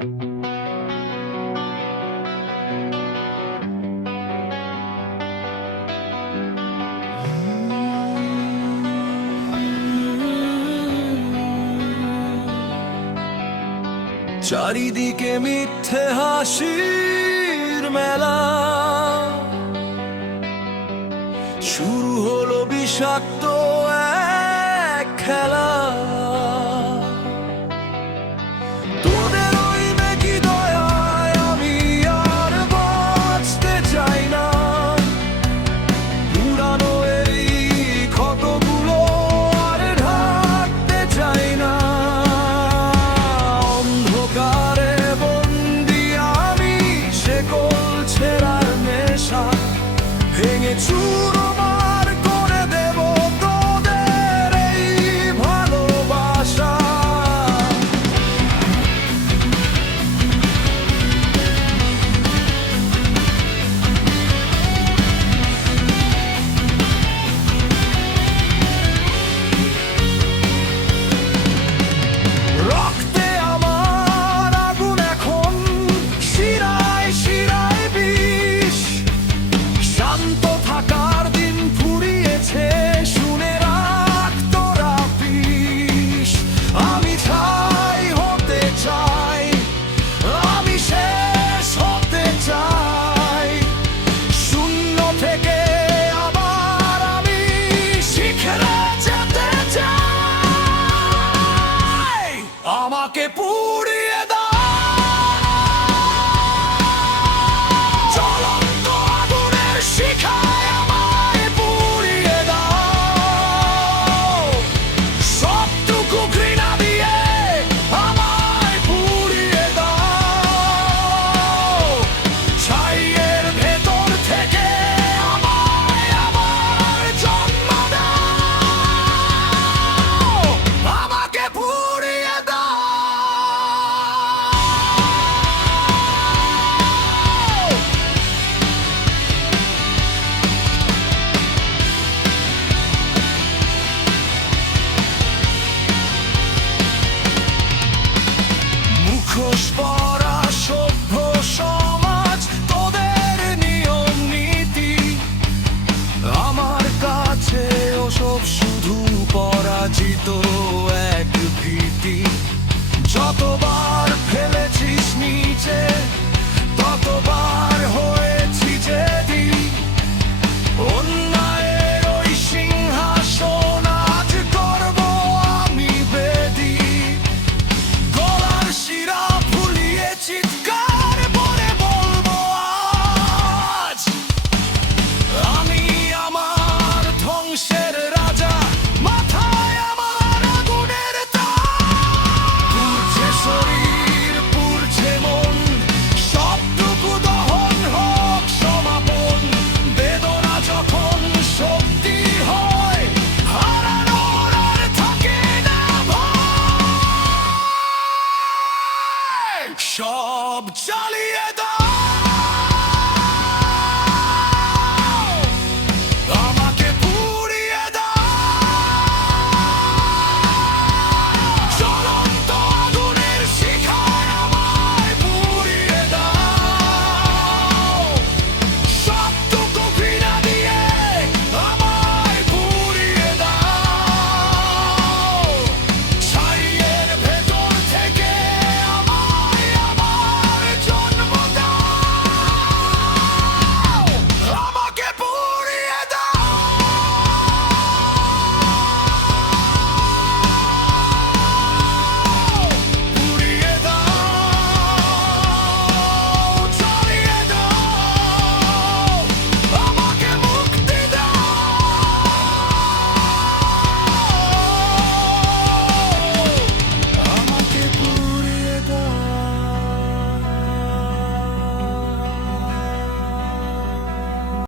চারিদিকে মিথ্যে হাসির মেলা, শুরু হলো বিষাক্ত এক খেলা। তোদের ওই মেকি দয়ায় আমি আর বাঁচতে চাই না, পুরানো এই ক্ষতগুলো আর ঢাকতে চাই না। অন্ধকারে বন্দি আমি, শেকল ছেঁড়ার নেশা ভেঙে চুরমার করে দেব তোদের এই ভালোবাসা। রক্তে আমার আগুন এখন, শিরায় শিরায় বিষ। শান্ত থাকার দিন ফুরিয়েছে, শুনে রাখ তোরা বিষ। আমি ছাই হতে চাই, আমি শেষ হতে চাই। শূন্য থেকে আবার আমি শিখরে যেতে চাই। আমাকে পুড়িয়ে দাও, জ্বলন্ত আগুনের শিখায় আমায় পুড়িয়ে দাও। সবটুকু ঘৃণা দিয়ে আমায় পুড়িয়ে দাও। ছাইয়ের ভেতর থেকে আমায় আবার জন্ম দাও। আমাকে পুড়িয়ে দাও। মুখোশ পরা সভ্য সমাজ, তোদের নিয়ম নীতি আমার কাছে ওসব শুধু পরাজিত এক ভীতি। যতবার ফেলেছিস নিচে, ততবার হয়েছি জেদি। অন্যায়ের ওই সিংহাসন আজ করব আমি বেদি। গলার শিরা ফুলিয়ে চিৎকার করে বলবো আজ, আমি আমার ধ্বংসের রাজা, মাথায় আমার আগুনের তাজ। পুড়ছে শরীর, পুড়ছে মন, সবটুকু দহন হোক সমাপন। বেদনা যখন শক্তি হয়, হারানোর আর থাকে না ভয়। সব জ্বালিয়ে দাও।